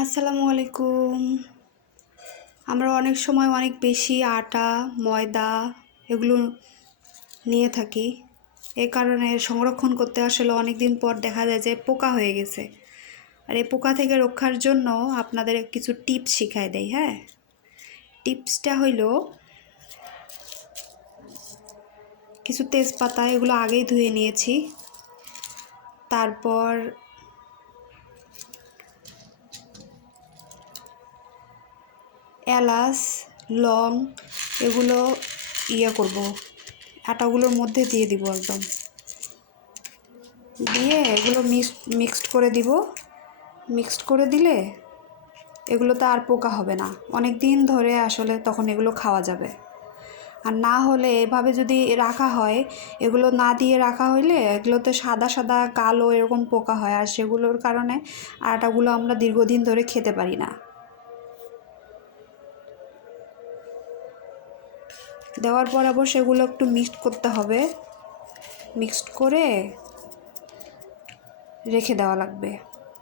আসসালামু আলাইকুম। আমরা অনেক সময় অনেক বেশি আটা, ময়দা এগুলো নিয়ে থাকি। এই কারণে সংরক্ষণ করতে আসলে অনেক দিন পর দেখা যায় যে পোকা হয়ে গেছে। আর এই পোকা থেকে রক্ষার জন্য আপনাদের কিছু টিপস শিখাই দেই। হ্যাঁ, টিপসটা হইল কিছু তেজপাতা, এগুলো আগেই ধুয়ে নিয়েছি। তারপর এলাচ, লং এগুলো করব, আটাগুলোর মধ্যে দিয়ে দিব একদম, দিয়ে এগুলো মিক্সড করে দিব। মিক্সড করে দিলে এগুলোতে আর পোকা হবে না, অনেক দিন ধরে আসলে তখন এগুলো খাওয়া যাবে। আর না হলে এভাবে যদি রাখা হয়, এগুলো না দিয়ে রাখা হইলে এগুলোতে সাদা সাদা কালো এরকম পোকা হয়, আর সেগুলোর কারণে আটাগুলো আমরা দীর্ঘদিন ধরে খেতে পারি না। দেওয়ার পর আবার সেগুলো একটু মিক্সড করতে হবে, মিক্সড করে রেখে দেওয়া লাগবে।